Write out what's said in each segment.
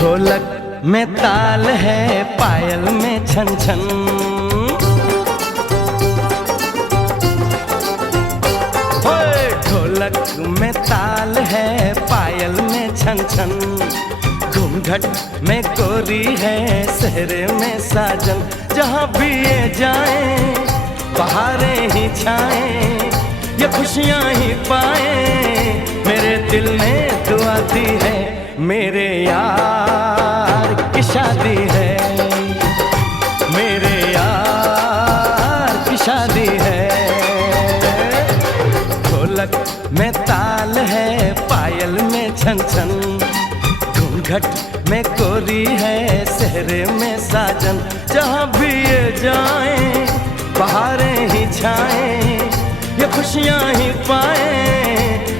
ढोलक में ताल है, पायल में छन छन। ढोलक में ताल है, पायल में छन छन। घूंघट में गोरी है, सेहरे में साजन। जहाँ भी ये जाए बहारें ही छाएं, ये खुशियाँ ही पाए। मेरे दिल में दुआ दी है, मेरे यार की शादी है, मेरे यार की शादी है। ढोलक में ताल है, पायल में छन छन। घूंघट में गोरी है, सेहरे में साजन। जहाँ भी ये जाएं बहारें ही छाएं, ये खुशियाँ ही पाए।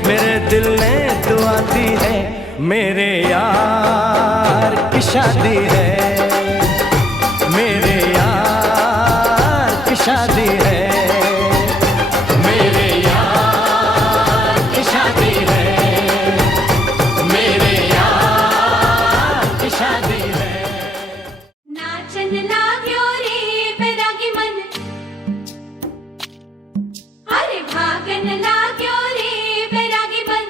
मेरे दिल ने दुआ दी है, मेरे यार की शादी है, मेरे यार की शादी है, मेरे यार की शादी है, मेरे यार की शादी है। नाचन लाग्यो रे बैरागी मन, अरे भागन लाग्यो रे बैरागी मन।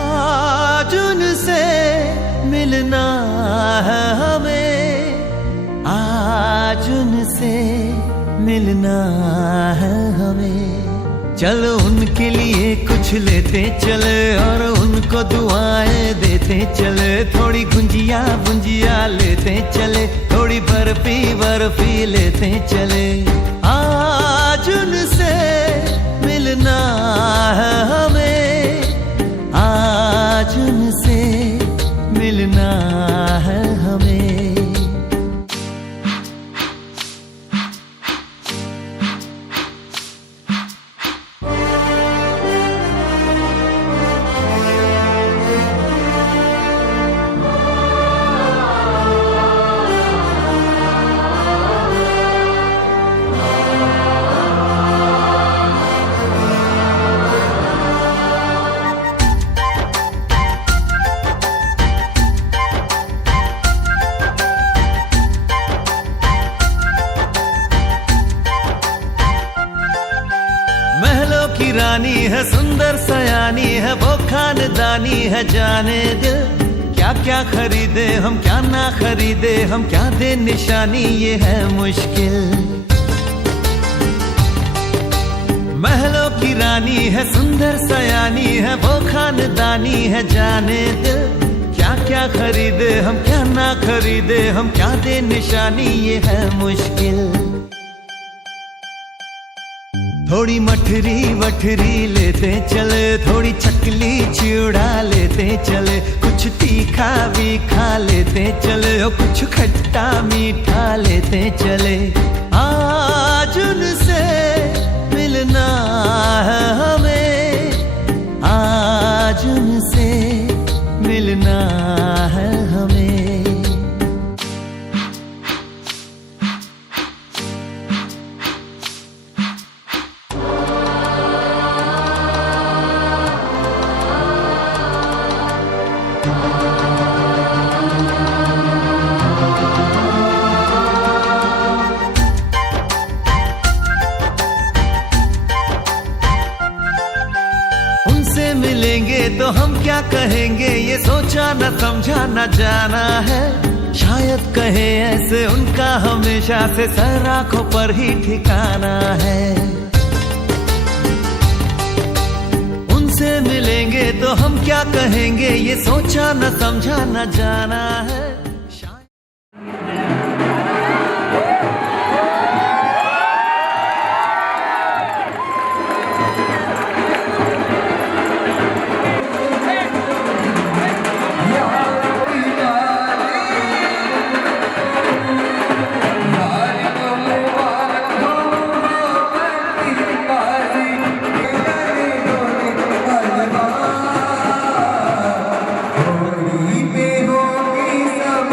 आज उनसे मिलना है हमें, आज उनसे मिलना है हमें। चलो उनके लिए कुछ लेते चले और उनको दुआएं देते चले। थोड़ी गुंजिया बुंजिया लेते चले, थोड़ी बर्फी बर्फी लेते चले। आज उनसे मिलना है हमें, आज उनसे मिलना है हमें। महलों की रानी है, सुंदर सयानी है, वो खानदानी है। जाने दिल क्या क्या खरीदे हम, क्या ना खरीदे हम, क्या दे निशानी, ये है मुश्किल। महलों की रानी है, सुंदर सयानी है, वो खानदानी है। जाने दिल क्या क्या खरीदे हम, क्या ना खरीदे हम, क्या दे निशानी, ये है मुश्किल। थोड़ी मठरी वठरी लेते चले, थोड़ी चकली चिड़ा लेते चले। कुछ तीखा भी खा लेते चले और कुछ खट्टा मीठा लेते चले। आज उनसे मिलना है हमें, आज उनसे मिलना है हमें। मिलेंगे तो हम क्या कहेंगे, ये सोचा न समझा न जाना है। शायद कहे ऐसे उनका हमेशा से सर आंखों पर ही ठिकाना है। उनसे मिलेंगे तो हम क्या कहेंगे, ये सोचा न समझा न जाना है। होली पे होगी सब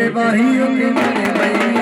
के बाहियों के मेरे भाइयों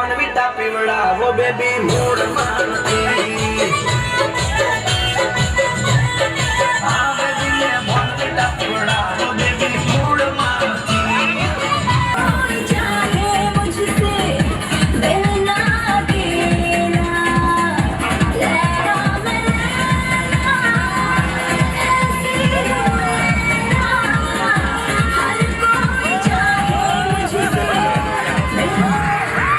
बोनविटा पिवड़ा वो बेबी मूड मारती हाँ बेबी ने बोनविटा पिवड़ा वो बेबी मूड मारती चाहे मुझसे मिलना देना लैला मैं ऐसी हूँ हर कोई चाहे मुझसे मिलना है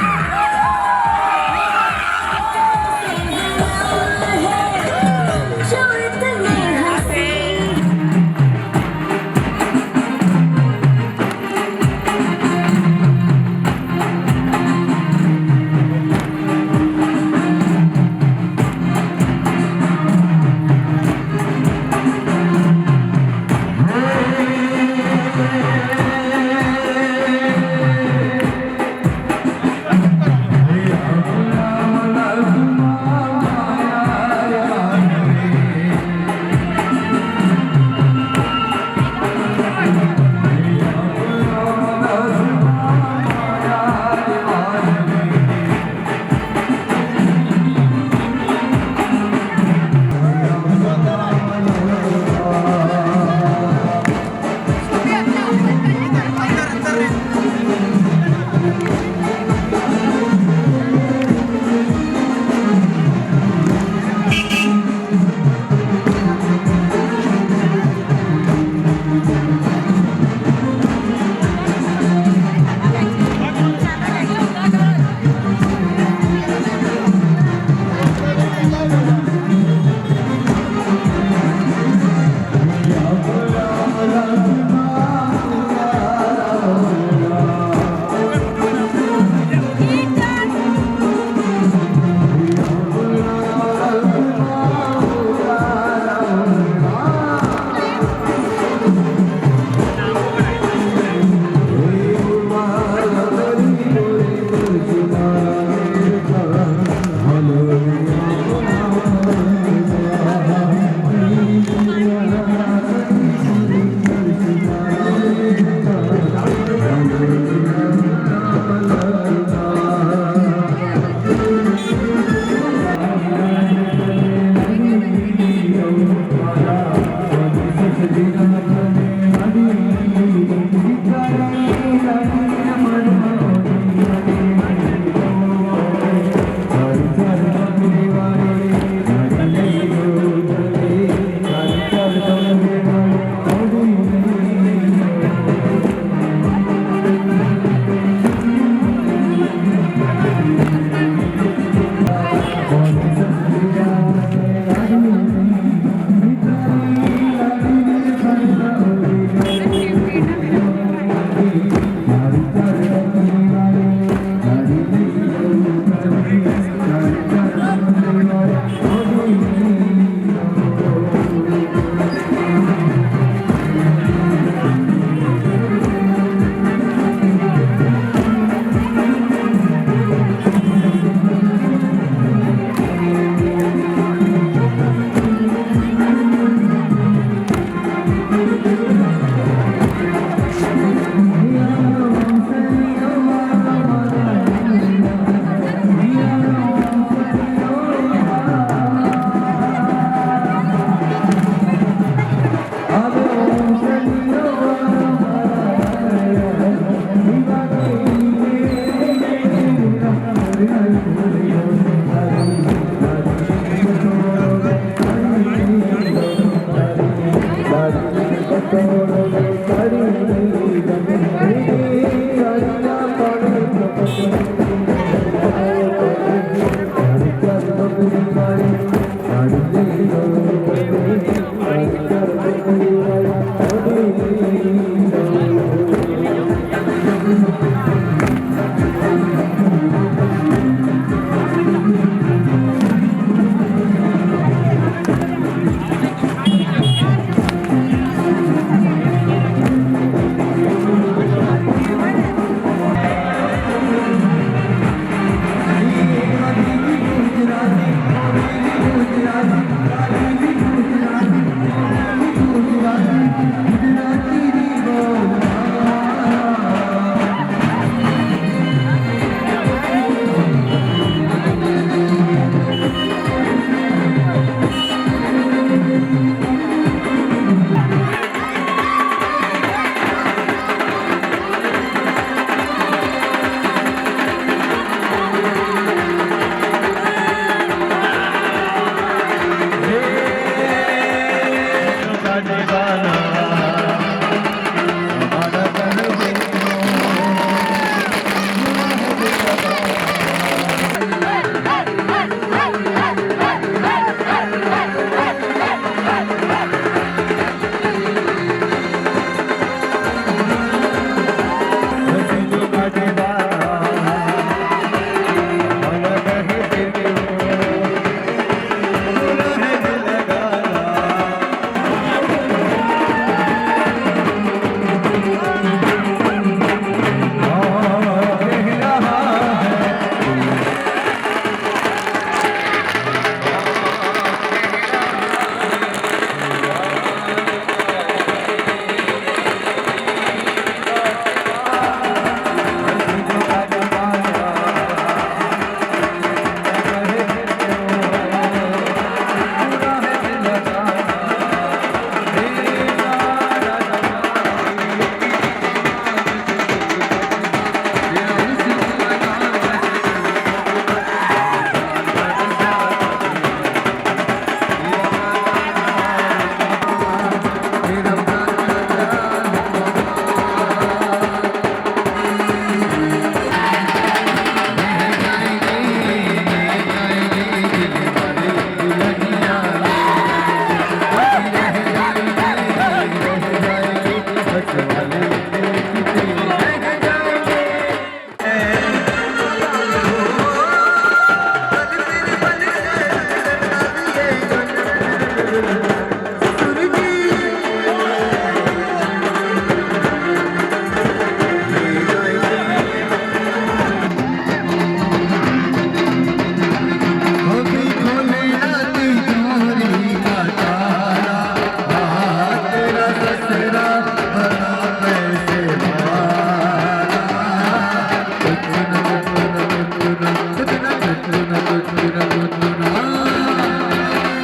जो इतने हंसी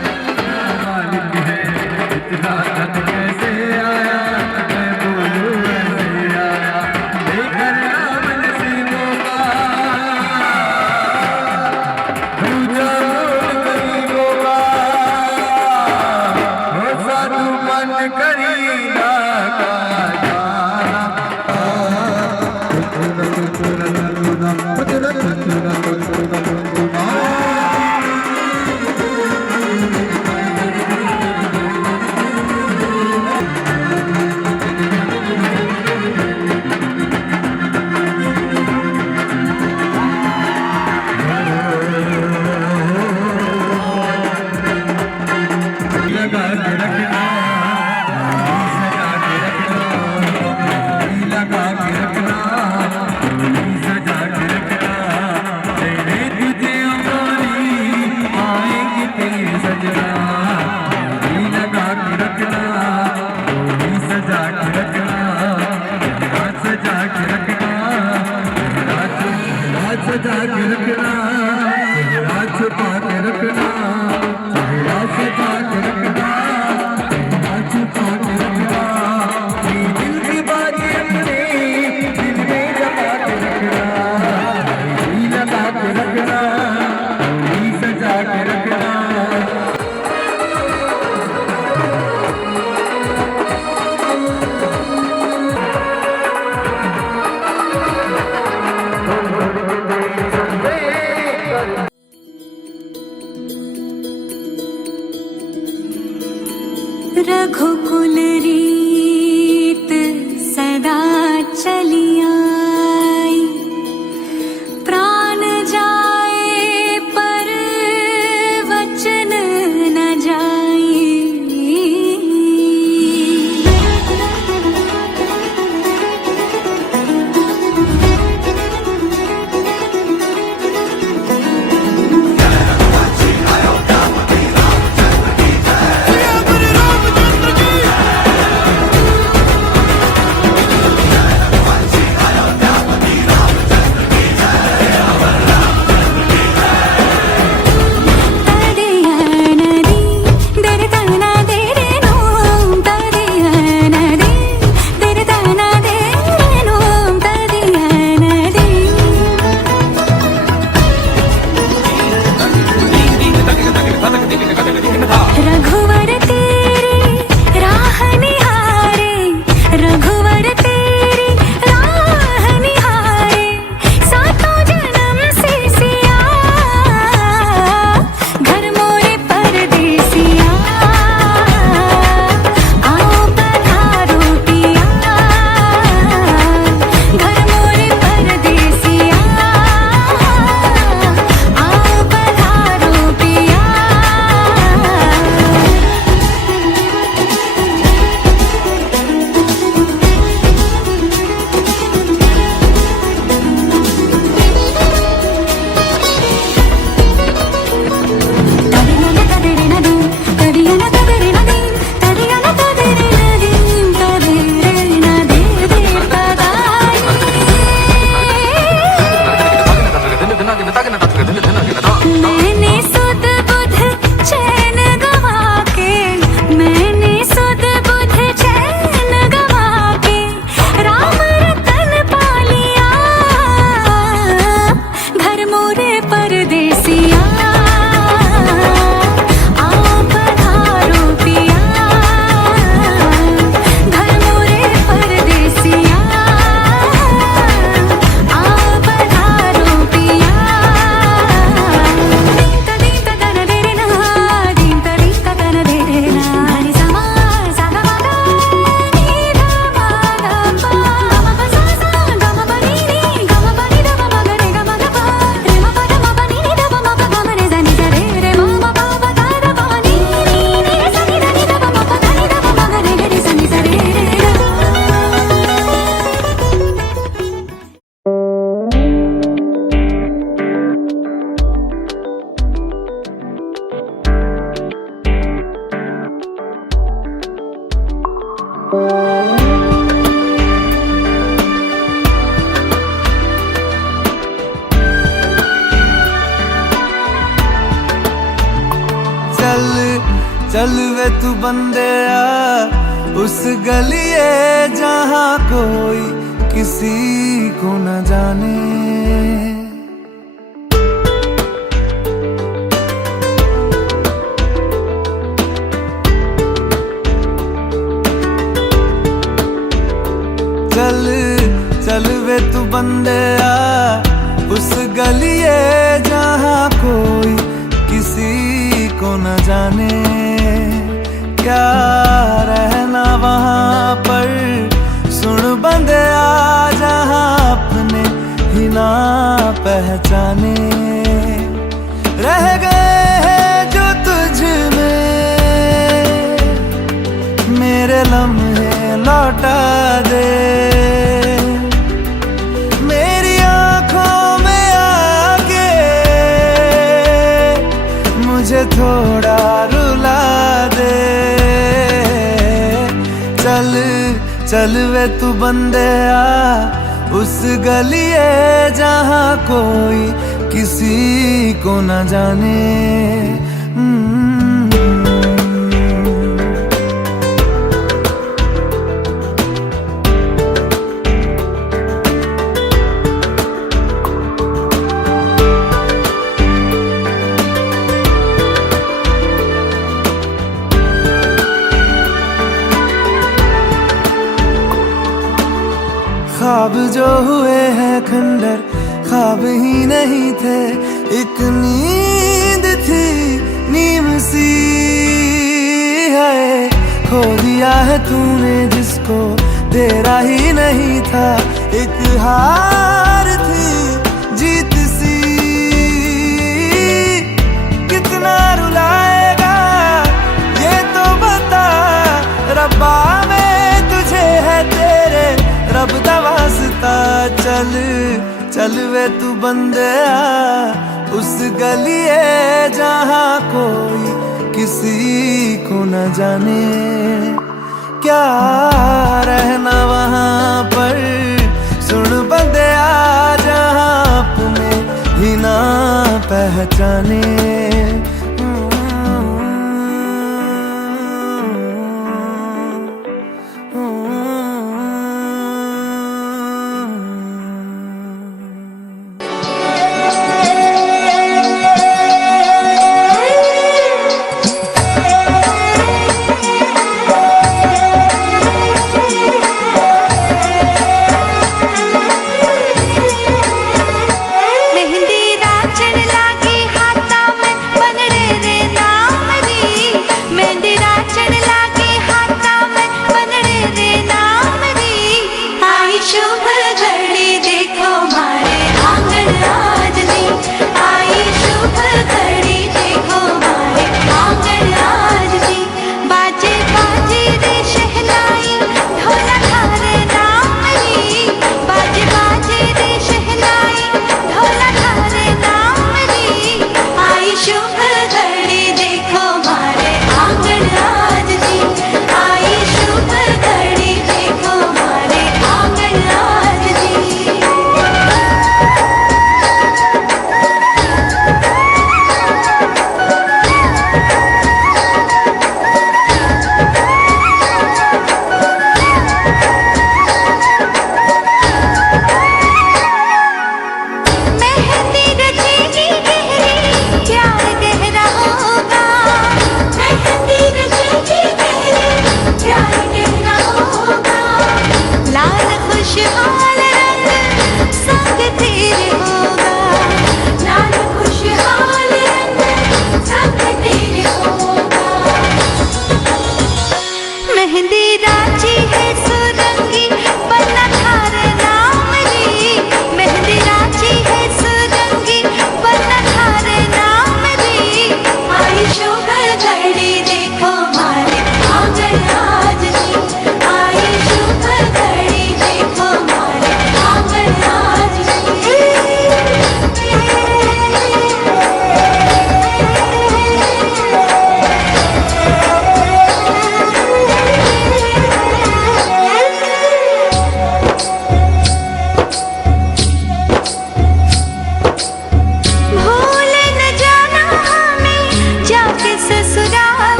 मालिक है इतना तक कैसे आया मैं बोलूं ऐसे आया लेकर नाम नसीबों का पूजा गरीबों का हो साधु मन करीना का लगा के रखना सजा के रखना लगा के रखना सजा के रखना तेरे तुझे हमारी आएगी तेरी सजना लगा के रखना सजा के रखना सजा के रखना सजा के रखना छुपा के रखना सजा के रखना छुपा के रखना दिल की बातें अपने दिल में जमा के रखना लगा के रखना सजा के रखना रघुकुल रीत सदा चली आई प्राण जाए पर वचन न जाए चल वे तू बंदेया उस गलिए जहाँ कोई किसी को न जाने। चल चल वे तू बंदेया उस गलिए जहाँ कोई किसी को न जाने। क्या रहना वहाँ पर सुन बंदेया जहाँ अपने ही ना पहचाने। रह गए हैं जो तुझ में मेरे लम्हे लौटा दे। मेरी आंखों में आके मुझे थोड़ा रुला दे। चल चल वे तू बंदेया उस गलिए जहाँ कोई किसी को न जाने। ख्वाब जो हुए हैं खंडर ख्वाब ही नहीं थे, एक नींद थी नीम सी है। खो दिया है तूने जिसको तेरा ही नहीं था, एक हार थी जीत सी। कितना रुलाएगा ये तो बता रब्बा में तुझे है तेरे रब दा वास्ता। चल चल वे तू बंदेया उस गलिए जहाँ कोई किसी को न जाने। क्या रहना वहाँ पर सुन बंदेया जहाँ अपने ही ना पहचाने। मेहंदी राचण लागी हाथा में बनड़े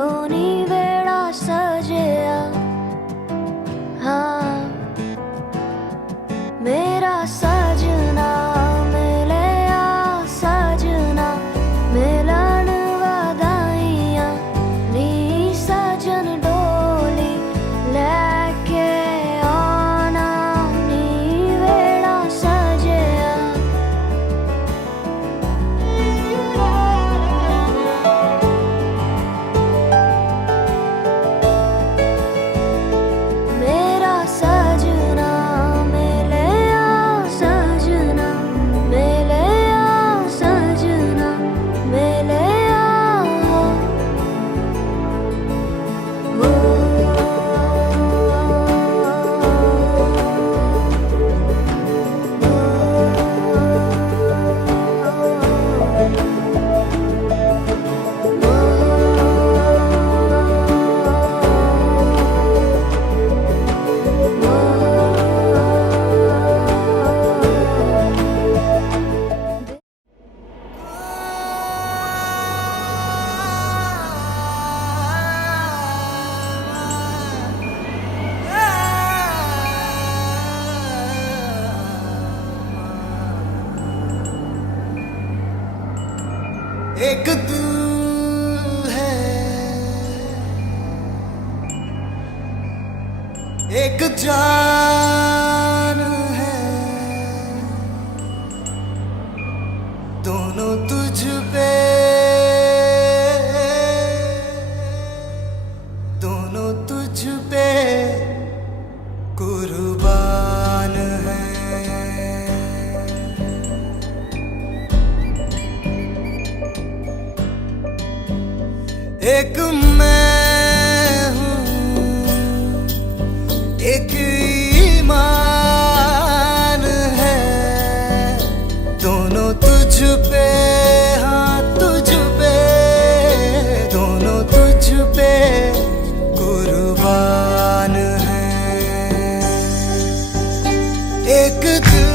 नी वेड़ा सजया हाँ मेरा सजना मिलया सजना मिलन वधाइया नी सजन डोली लेके आना नी वेड़ा सजया मेरा सजना मिलया सजना मिलया सजना मिलया एक तू है एक जान है दोनों तुझ पे दोनों तुझ पे कुर्बान है एक मैं हूँ एक ईमान है दोनों तुझ पे हाँ तुझ पे दोनों तुझ पे कुर्बान है एक दिल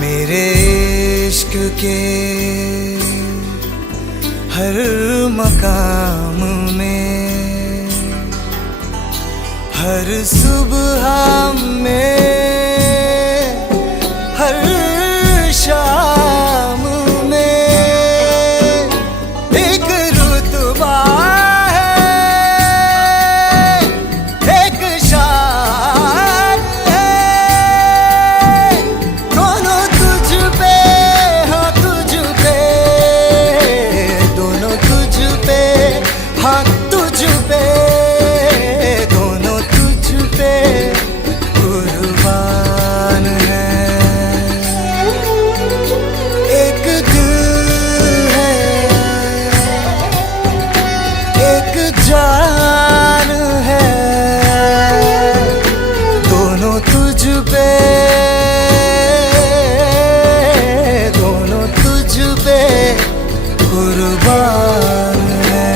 मेरे इश्क के हर मकाम में हर सुबह में हर शाम में एक रुतबा है एक शान है दोनों तुझ पे हाँ तुझ पे दोनों तुझ पे हाँ तुझ पे दोनों तुझ पे कुर्बान है एक दिल है एक जान है दोनों तुझ पे दोनों तुझ पे कुर्बान है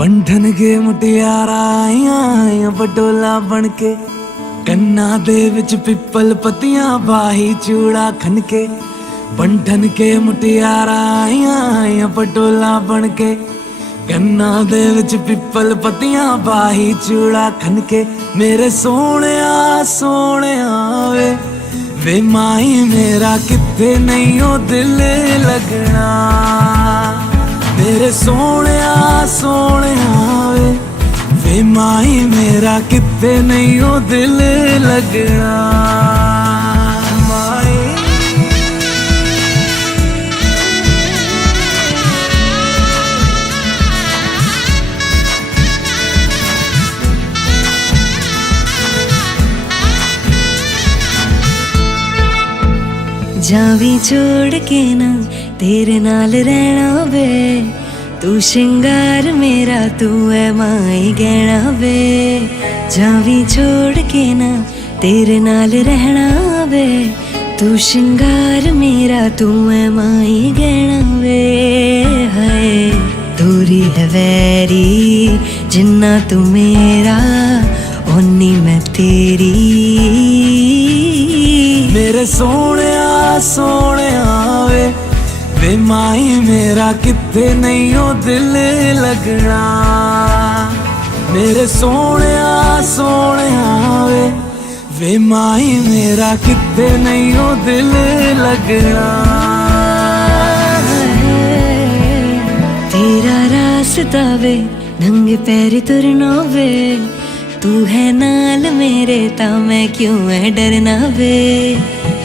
बंधन के मुटियारा आइया पटोला बन के कन्ना दे विच पिपल पतियां बाही चूड़ा खनके बंधन के मुटियारा आइया पटोला बन के कन्ना दे विच पिपल पतियां बाही चूड़ा खनके मेरे सोने वे माई मेरा किथे नहीं हो दिल लगना मेरे सोने वे माई मेरा किथे नहीं हो दिल लगना माई जावी छोड़ के ना तेरे नाल रहना वे तू श्रृंगार मेरा तू है माई गहना वे जावी छोड़ के ना तेरे नाल रहना वे तू श्रृंगार मेरा तू है माई गहना वे हाय दूरी है वैरी जिन्ना तू मेरा ओनी मैं तेरी मेरे सोने वे माई मेरा किथे नहीं हो दिल लगना मेरे सोने वे माई मेरा किथे नहीं हो दिल लगना तेरा रास्ता वे नंगे पैर तुरना वे तू है नाल मेरे ता मैं क्यों है डरना वे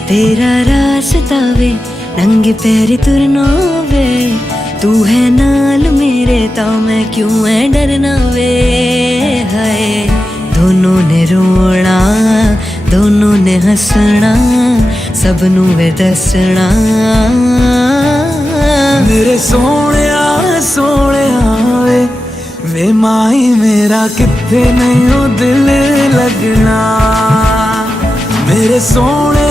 तेरा रास्ता वे नंगे पैर तुरना वे तू है नाल मेरे ता मैं क्यों है डरना वे हाय दोनों ने रोना दोनों ने हंसना सबनू वे दसना मेरे सोने वे माई मेरा किथे नहीं हो दिल लगना मेरे सोने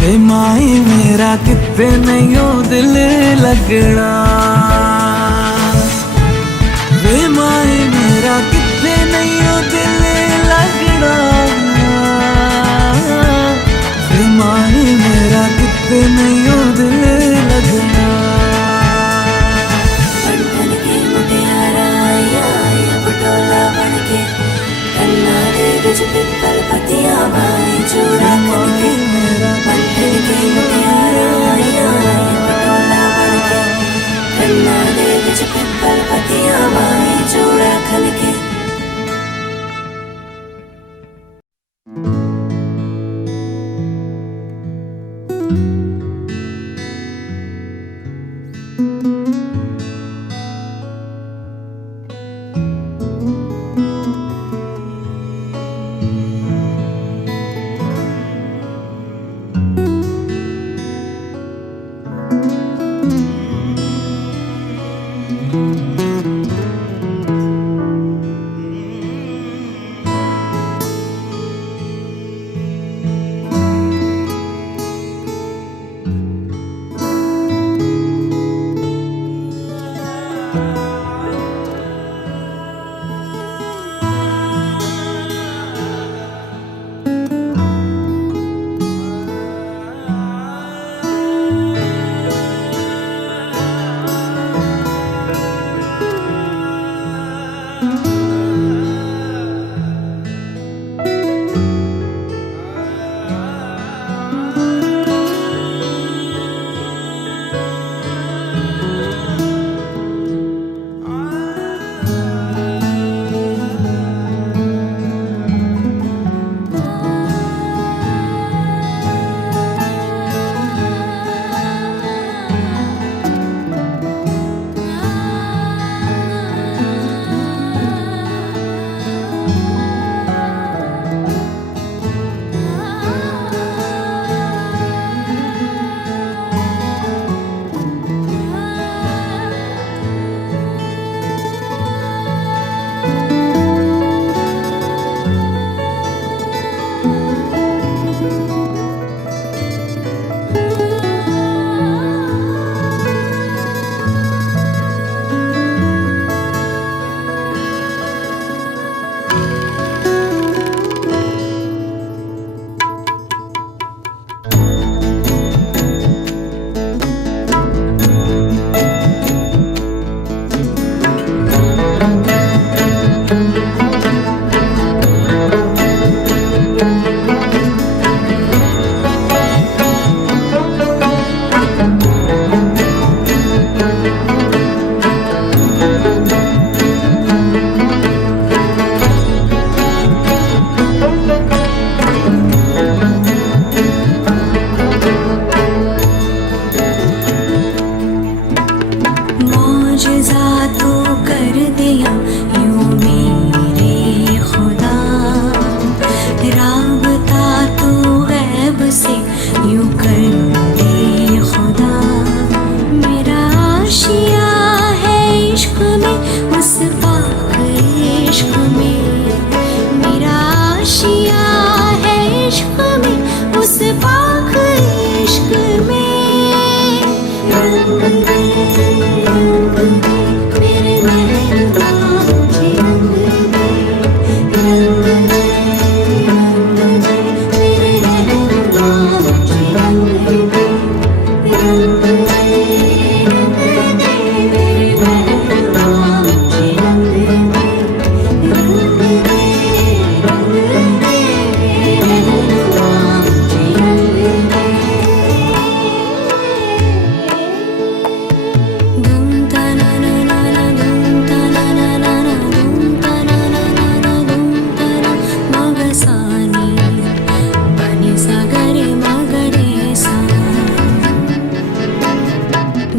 वे माई मेरा किथे नहीं हो दिल लगना वे माई मेरा किथे नहीं हो दिल लगना वे माई मेरा किथे नहीं हो दिल लगना पिपल पतिया बाई चूड़ा खनके बंधन के मुटियारा आया पटोला बन के कन्ना इश्क में, मेरा आशिया है इश्क में, उस पाक इश्क में। रंग दे, रंग दे, मेरे महबूबा मुझे रंग दे, रंग दे, रंग दे, मेरे महबूबा मुझे रंग दे, रंग दे, रंग दे, मेरे महबूबा मुझे रंग दे, रंग दे, रंग दे, मेरे महबूबा मुझे रंग दे। धूम ता ना ना ना ना, धूम ता ना ना ना ना, धूम ता ना ना ना ना, धूम ता ना मगसानी बनी सा गरे मगरे सा।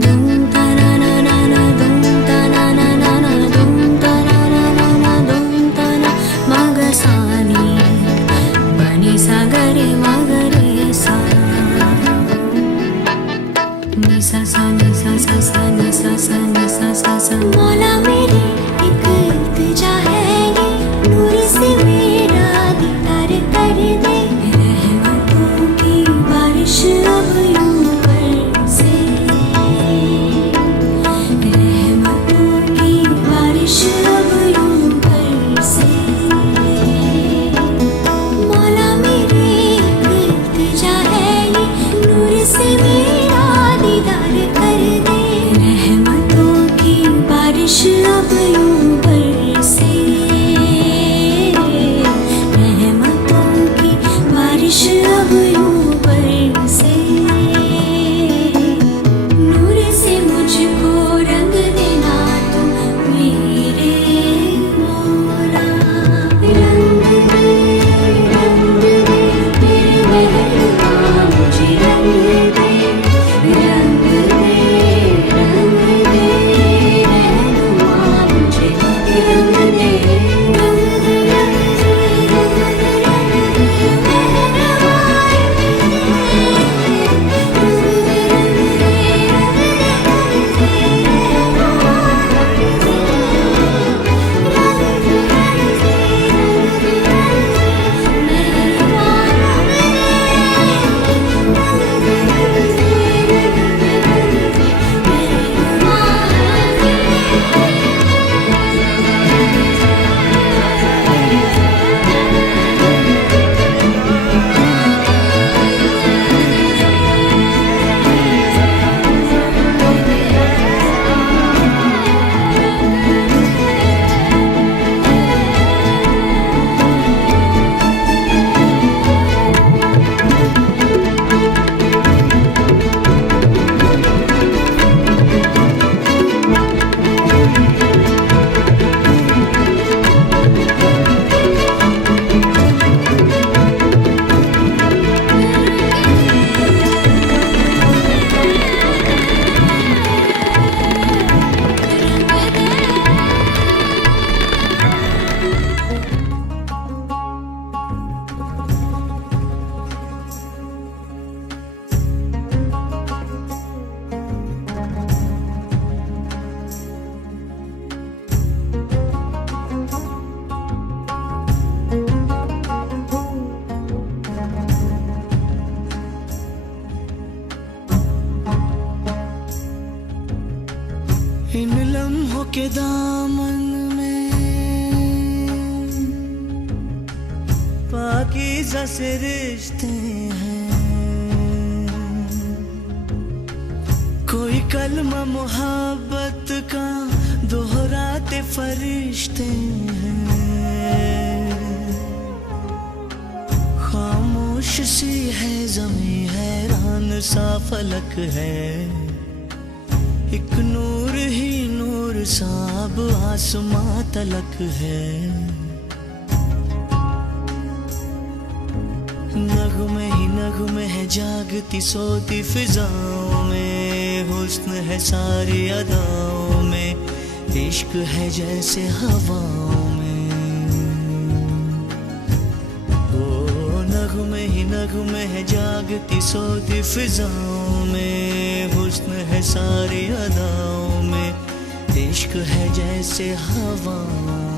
धूम ता ना ना ना ना, धूम ता ना ना ना ना, धूम ता ना ना ना ना, धूम ता ना मगसानी बनी सा गरे मगरे सा। नि सा सा नि सा सा सा नि सा सा नि सा सा सा। मौला मेरी एक इल्तिजा है ये, नूर से मेरा दीदार कर दे, रहमतों की बारिश अब यूं बरसे, रहमतों की बारिश अब यूं बरसे। मौला मेरी एक इल्तिजा है ये, नूर से मेरा दीदार कर दे, रहमतों की बारिश अब यूं बरसे, रहमतों की बारिश अब यूं बरसे। नूर से मुझको रंग देना तुम मेरे मौला, रंग दे, रंग दे, मेरे महबूबा मुझे रंग दे, रंग दे, रंग दे, महबूबा मुझे रंग दे, रंग दे, रंग दे, रंग दे, रंग दे, महबूबा इन लम्हों के दामन में पाकीज़ा से रिश्ते हैं, कोई कलमा मोहब्बत का दोहराते फरिश्ते हैं। खामोश सी है ज़मीं, हैरान सा फलक है, एक नूर ही नूर सा अब आसमां तलक है। नगमे ही नगमे है जागती सोती फिजाओं में, हुस्न है सारी अदाओं में, इश्क है जैसे हवाओं में। ओ नगमे ही नगमे है जागती सोती फिजाओं में, हुस्न है सारी अदाओं में, इश्क है जैसे हवाओं में।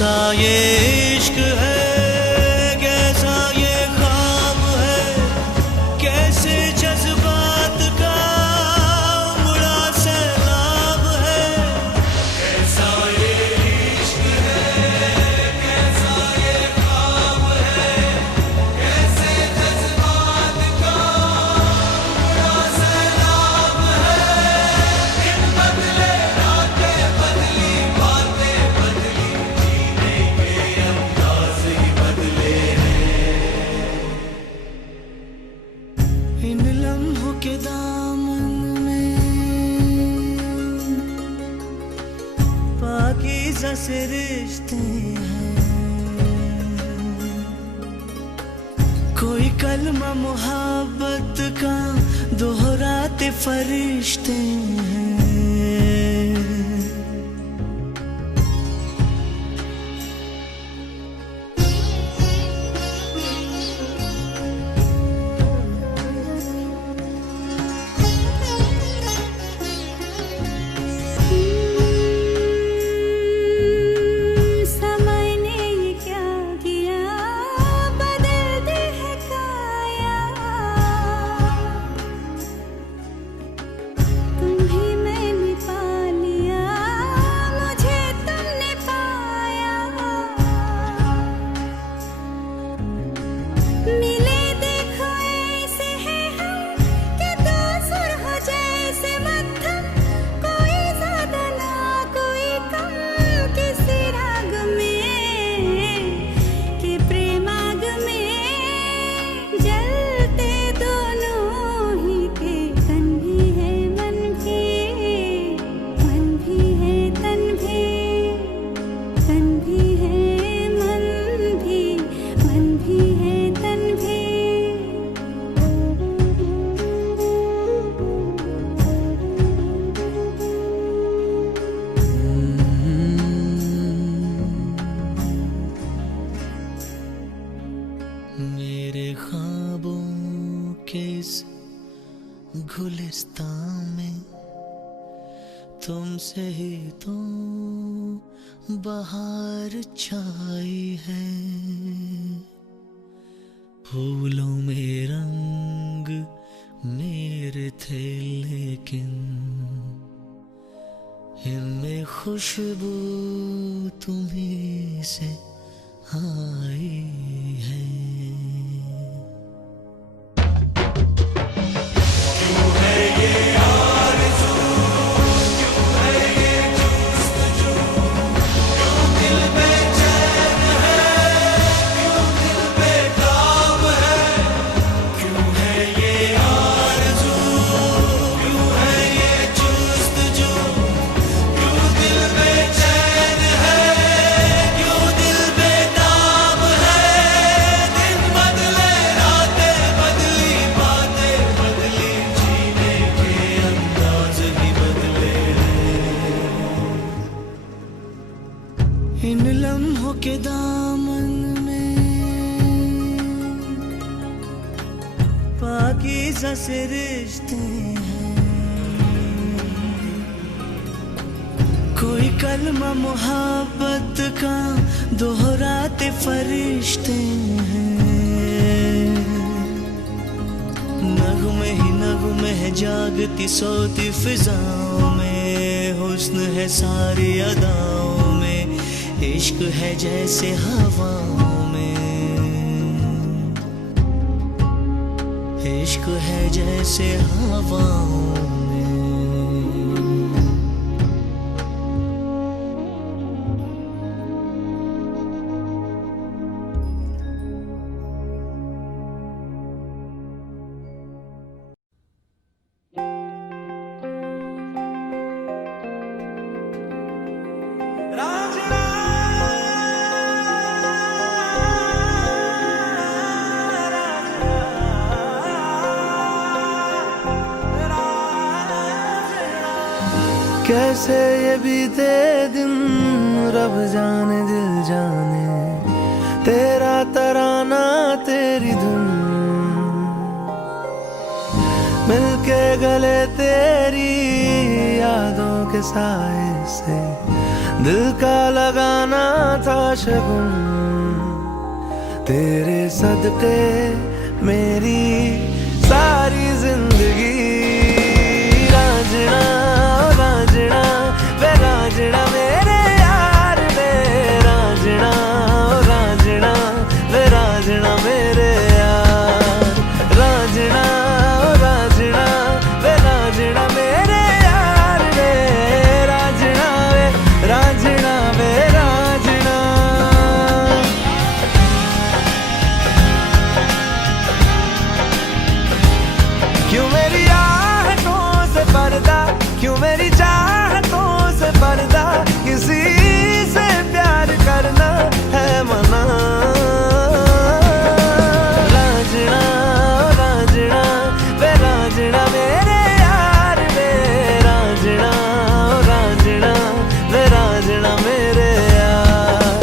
कैसा ये इश्क है, कैसा ये ख्वाब है, कैसे जज्बात का उमड़ा सैलाब है। कैसा ये इश्क है, कैसा ये ख्वाब है, कैसे जज्बात का उमड़ा सैलाब है। दिन बदले रातें बदली, बातें बदली, जीने के अंदाज़ ही बदले हैं। इन लम्हों के दामन में पाकीज़ा से रिश्ते हैं, कोई कलमा मोहब्बत का दोहराते फरिश्ते हैं। समय ने ये क्या किया, बदल दी है काया। तुम्हें मैंने पा लिया, मुझे तुमने पाया। मिले देखो ऐसे हैं हम कि दो सुर हो जैसे मध्यम, कोई ज्यादा ना कोई कम, किसी राग में कि प्रेमाग में जलते दोनों ही थे। तन भी है मन भी, मन भी है तन भी, तन भी है मन भी, मन भी है तन भी। मेरे ख्वाबों के इस गुलिस्तान में तुमसे ही तो बहार छाई है। फूलों में रंग मेरे थे लेकिन इनमें खुशबू तुम्हीं से आई है। इन लम्हों के दामन में पाकीज़ा से रिश्ते हैं, कोई कलमा मोहब्बत का दोहराते फरिश्ते हैं। नगमे ही नगमे है जागती सोती फिजाओं में, हुस्न है सारी अदाओं में, इश्क है जैसे हवाओं में, इश्क है जैसे हवाओं में। कैसे ये बीते दिन रब जाने दिल जाने, तेरा तराना तेरी धुन मिलके गले तेरी यादों के साए से दिल का लगाना था शगुन, तेरे सदके मेरी सारी जिंदगी। रांझना रांझना वे रांझना मेरे यार वे, रांझना रांझना वे रांझना मेरे यार, रांझना रांझना वे रांझना मेरे यार वे, रांझना वे रांझना वे रांझना। क्यों मेरी आहटों से पर्दा, क्यों मेरी चाहतों से पर्दा, किसी से प्यार करना है मना। रांझना रांझना वे रांझना मेरे यार वे, रांझना रांझना वे रांझना मेरे यार।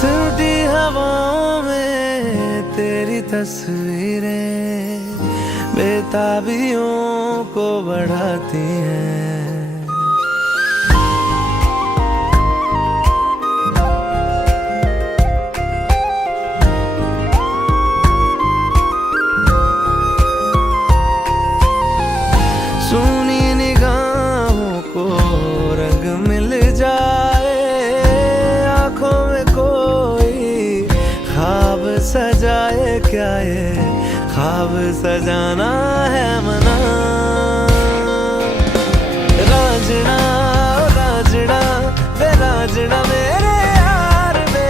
सिमटी हवाओं में तेरी तस्वीरें बेताबियों को बढ़ाती हैं। सुनी निगाहों को रंग मिल जाए, आंखों में कोई ख्वाब सजाए, क्या ये ख्वाब सजाना है मना। रांझना रांझना वे रांझना मेरे यार वे,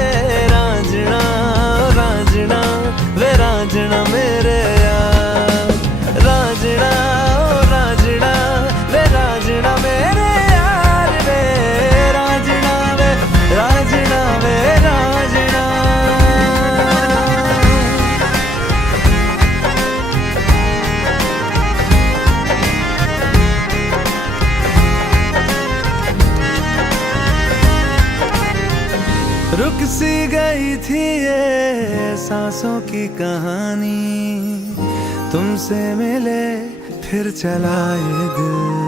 रांझना रांझना वे रांझना मेरे यार, रांझना रांझना वे रांझना मेरे यार वे, रांझना वे रांझना वे रांझना। रुक सी गई थी ये सांसों की कहानी, तुमसे मिले फिर चला ये दिल।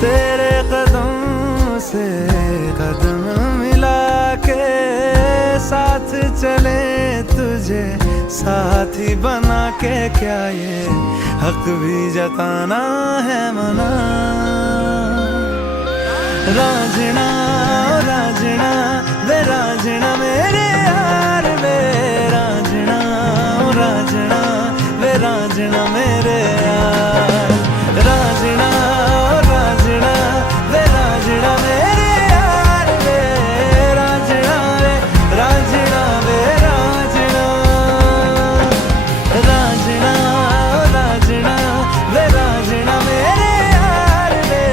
तेरे कदम से कदम मिला के साथ चले, तुझे साथी बना के, क्या ये हक भी जताना है मना। रांझना रांझना वे रांझना मेरे यार वे, रांझना रांझना वे रांझना मेरे यार, रांझना रांझना वे रांझना मेरे यार वे, रांझना वे रांझना वे रांझना। रांझना रांझना वे रांझना मेरे यार वे,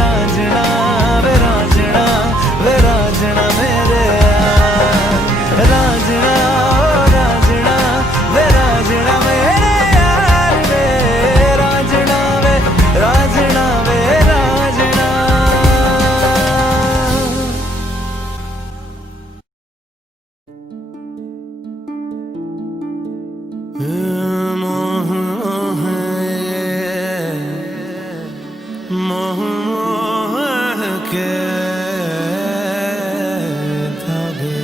रांझना वे रांझना वे रांझना मेरे यार, रांझना रांझना वे रांझना मेरे यार वे, रांझना वे रांझना वे रांझना। मोह मोह मोह मोह के धागे,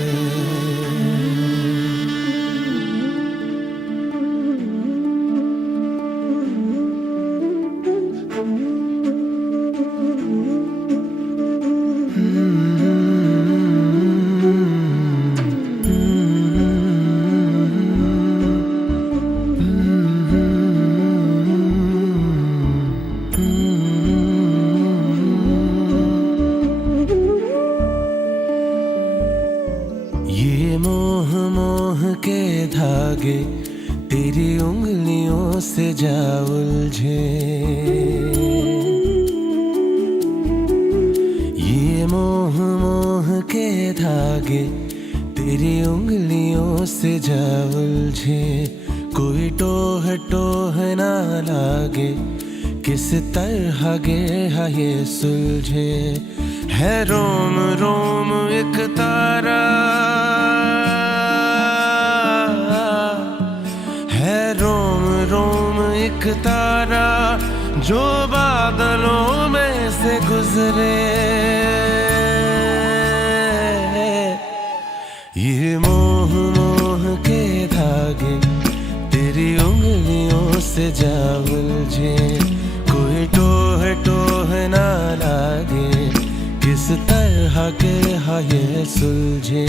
ये मोह मोह के धागे तेरी उंगलियों से जा उलझे, ये मोह मोह के धागे तेरी उंगलियों से जा उलझे, कोई टोह टोह ना लागे, किस तरह गे ये सुलझे। है रोम रोम एक तारा, है रोम रोम एक तारा, जो बादलों में से गुजरे। ये मोह मोह के धागे तेरी उंगलियों से जा उलझे, कोई टोह टोह ना लागे, किस तरह के ये सुलझे।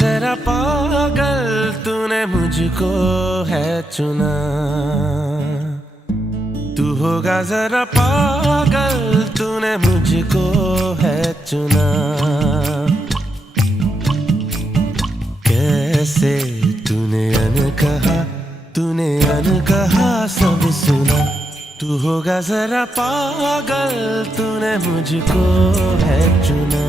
जरा पागल तूने मुझको है चुना, तू होगा जरा पागल तूने मुझको है चुना। कैसे तूने अनकहा सब सुना, तू होगा जरा पागल तूने मुझको है चुना।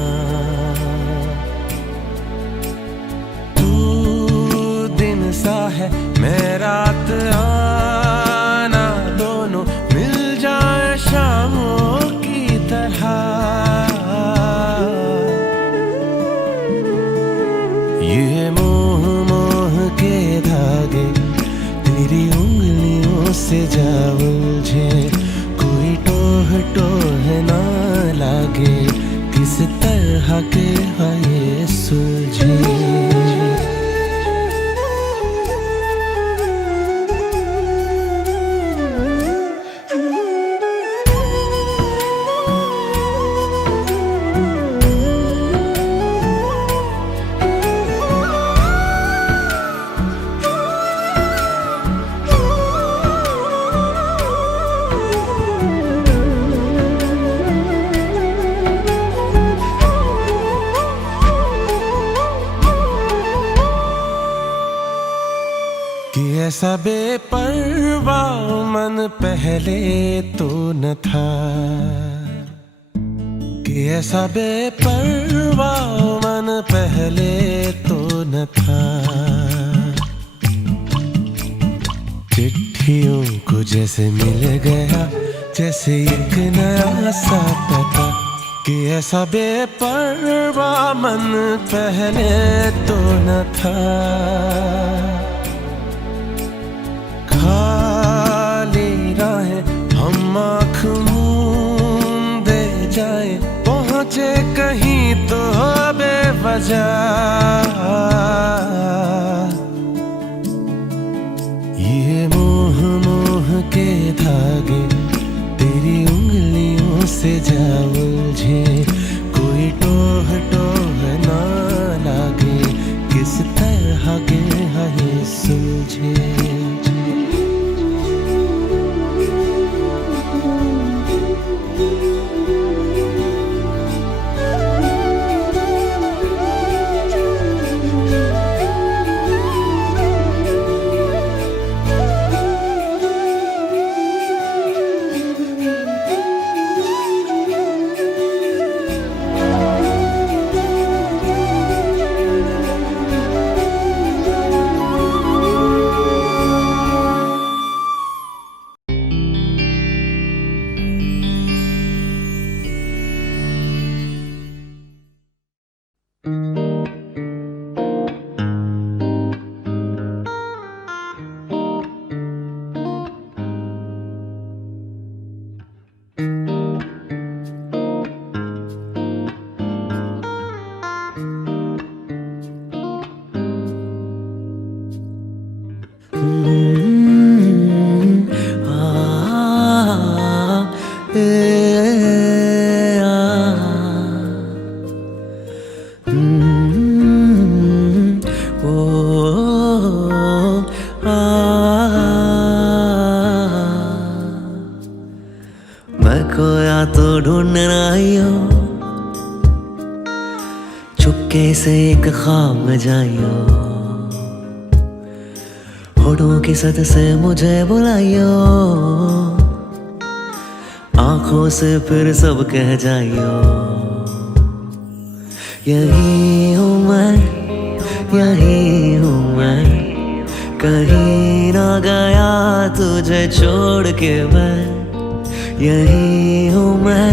सा है मैं रात आना, दोनों मिल जाए शामों की तरह। ये मोह मोह के धागे तेरी उंगलियों से जा उलझे, कोई टोह टोह ना लागे, किस तरह के ये सुलझे। कि ऐसा बेपरवाह मन पहले तो न था, कि ऐसा बेपरवाह मन पहले तो न था। चिट्ठियों को जैसे मिल गया जैसे एक नया सा पता, कि ऐसा बेपरवाह मन पहले तो न था। खाली राहें हम आँख मूंदे जाए, पहुँचे कहीं तो बेवजह। ये मोह मोह के धागे तेरी उंगलियों से जा उलझे, कोई टोह टोह ना लागे, किस तरह के ये सुलझे। बनाइयो, चुपके से एक ख्वाब में जाइयो, होठों की सतह से मुझे बुलाइयो, आंखों से फिर सब कह जाइयो, यही हूँ मैं, यही हूँ मैं, कहीं ना गया तुझे छोड़ के मैं, यही हूँ मैं,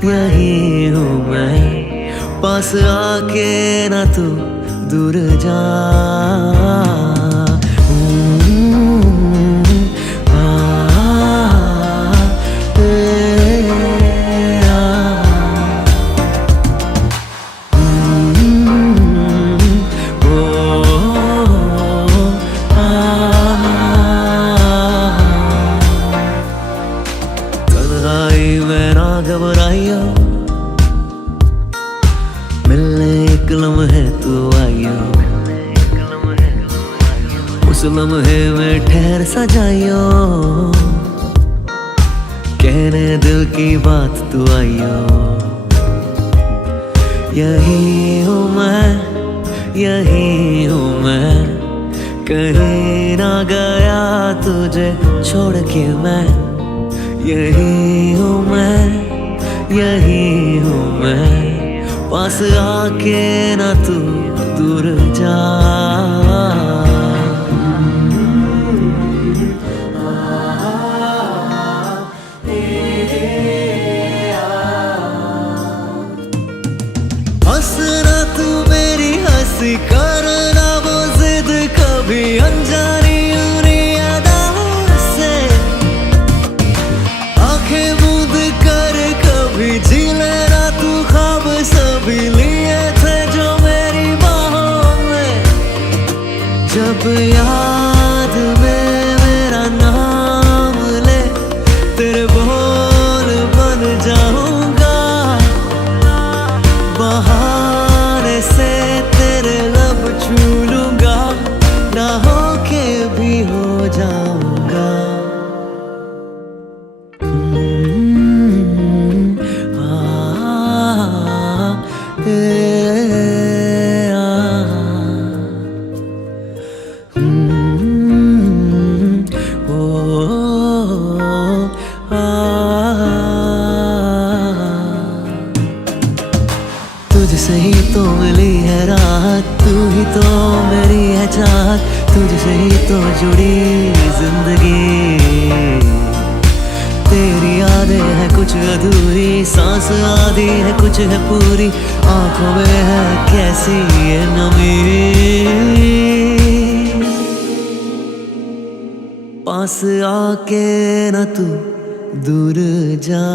यही हूँ मैं, पास आके ना तू दूर जा। तन्हाई में ना घबराइयो, मिलने एक लम्हे तू आइयो, उस लम्हे में ठहर सा जाइयो, कहने दिल की बात तू आइयो, यही हूँ मैं, यही हूँ मैं, कहीं ना गया तुझे छोड़ के मैं, यही हूँ मैं, यही हूँ मैं, पास आके ना तू दूर जा। हंसना तू मेरी हंसी, करना वो जिद कभी अनजानी उरी अदाओं से, आंखें मूंद कर कभी जी लेना तू ख्वाब सभी लिए थे जो मेरी बाहों में, जब याद में मेरा नाम ले तेरे बोल बन जाऊंगा, बहाने से तेरे लब छू लूंगा, ना होके भी हो जाऊंगा। तुझसे ही तो मिली है राहत, तू ही तो मेरी है चाहत, तुझसे ही तो जुड़ी जिंदगी, तेरी यादें है कुछ अधूरी, सांस आधी है कुछ है पूरी, आंखों में है कैसी ये नमी, पास आके ना तू दूर जा।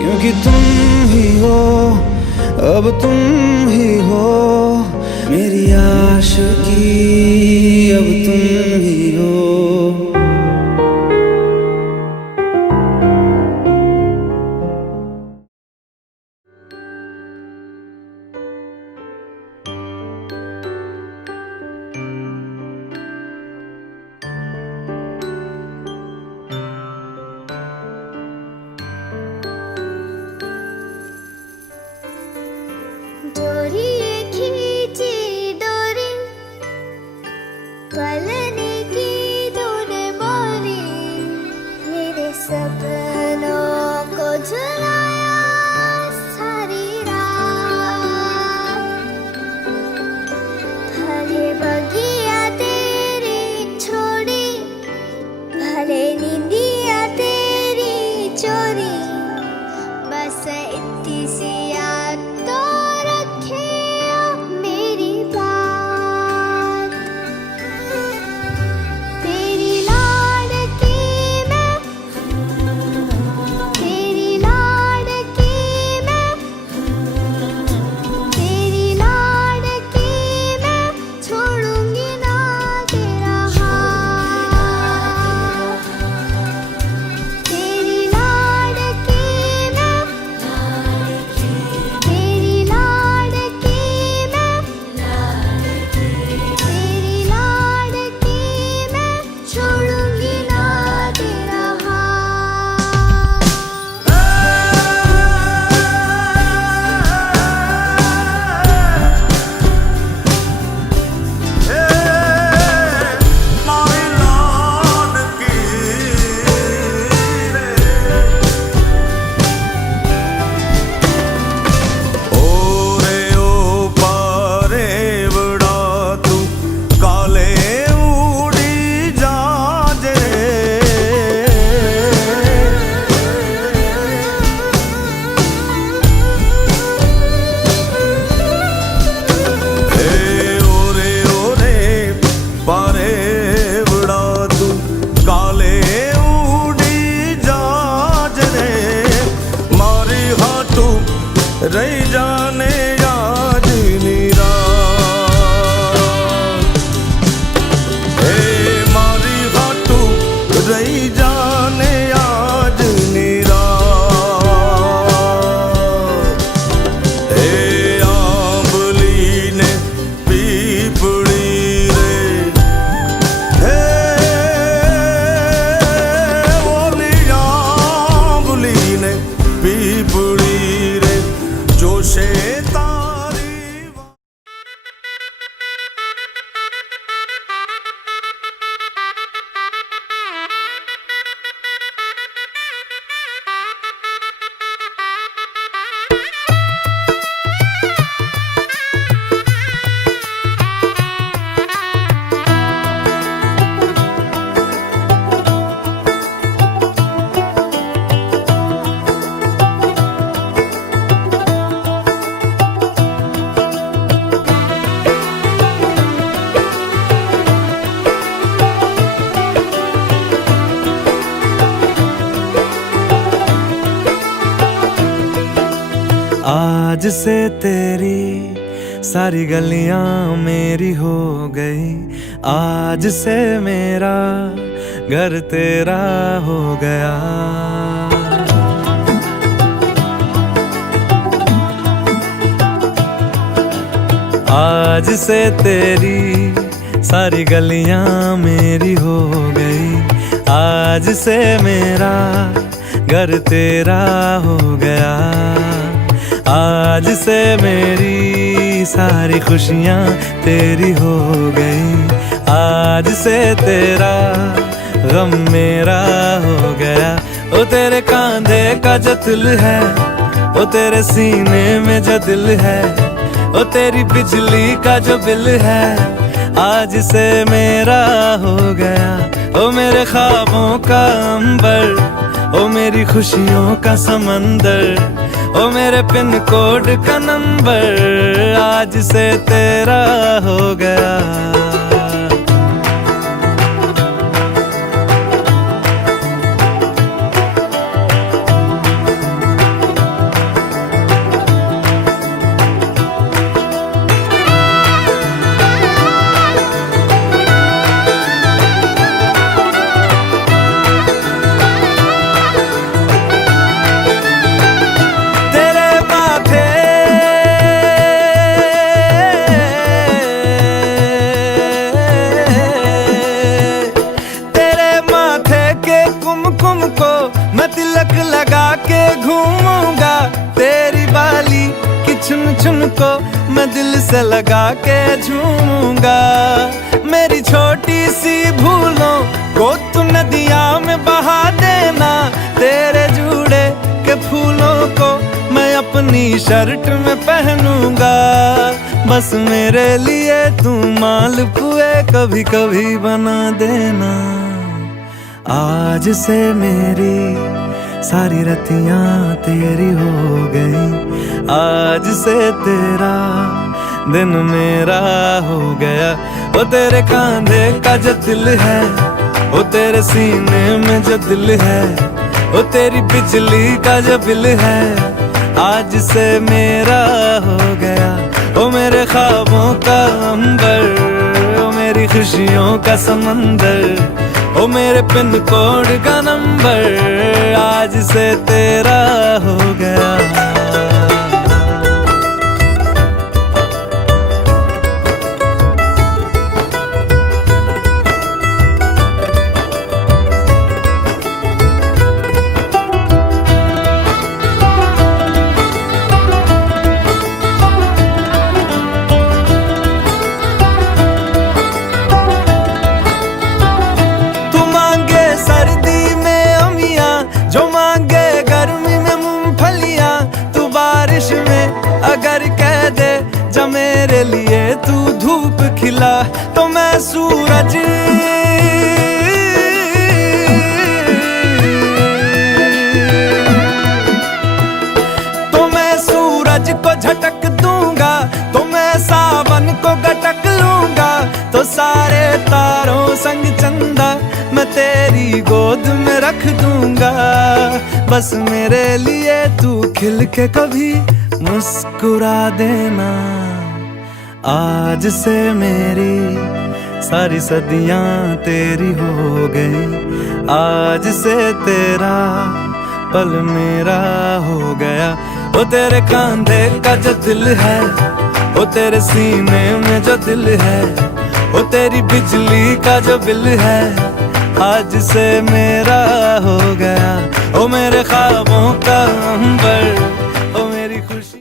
क्योंकि तुम ही हो, अब तुम ही हो, मेरी आशिकी अब तुम ही हो। डोरी खींची डोरी, पलने की तूने बोली, मेरे सपनों को झुलाया सारी रात, भले बगिया तेरी छोड़ी, भले नींदिया तेरी चोरी, बस इतनी सी याद तो रखे मेरी बात। से तेरी सारी गलियां मेरी हो गई, आज से मेरा घर तेरा हो गया। आज से तेरी सारी गलियां मेरी हो गई, आज से मेरा घर तेरा हो गया। आज से मेरी सारी खुशियां तेरी हो गई, आज से तेरा गम मेरा हो गया। ओ तेरे कांधे का जो दिल है, ओ तेरे सीने में जो दिल है, ओ तेरी बिजली का जो बिल है, आज से मेरा हो गया। ओ मेरे ख्वाबों का अंबर, ओ मेरी खुशियों का समंदर, ओ मेरे पिन कोड का नंबर, आज से तेरा हो गया। तिलक लगा के घूमूंगा, तेरी बाली की चुन चुन को मैं दिल से लगा के झूमूंगा। मेरी छोटी सी भूलों को तू नदिया में बहा देना, तेरे जूड़े के फूलों को मैं अपनी शर्ट में पहनूंगा। बस मेरे लिए तू मालपुए कभी कभी बना देना। आज से मेरी सारी रतियां तेरी हो गई, आज से तेरा दिन मेरा हो गया। ओ तेरे कांधे का जो दिल है, ओ तेरे सीने में जो दिल है, ओ तेरी बिजली का जो बिल है, आज से मेरा हो गया। ओ मेरे ख्वाबों का अंबर, ओ मेरी खुशियों का समंदर, ओ मेरे पिन कोड का नंबर, आज से तेरा हो गया। अगर कह दे जा मेरे लिए तू धूप खिला, तो मैं सूरज को झटक दूंगा, तो मैं सावन को गटक लूंगा। तो सारे तारों संग चंदा मैं तेरी गोद में रख दूंगा। बस मेरे लिए तू खिल के कभी मुस्कुरा देना। आज से मेरी सारी सदियां तेरी हो गई, आज से तेरा पल मेरा हो गया। ओ तेरे कांधे का जो दिल है, ओ तेरे सीने में जो दिल है, ओ तेरी बिजली का जो बिल है, आज से मेरा हो गया। ओ मेरे ख्वाबों का अंबर,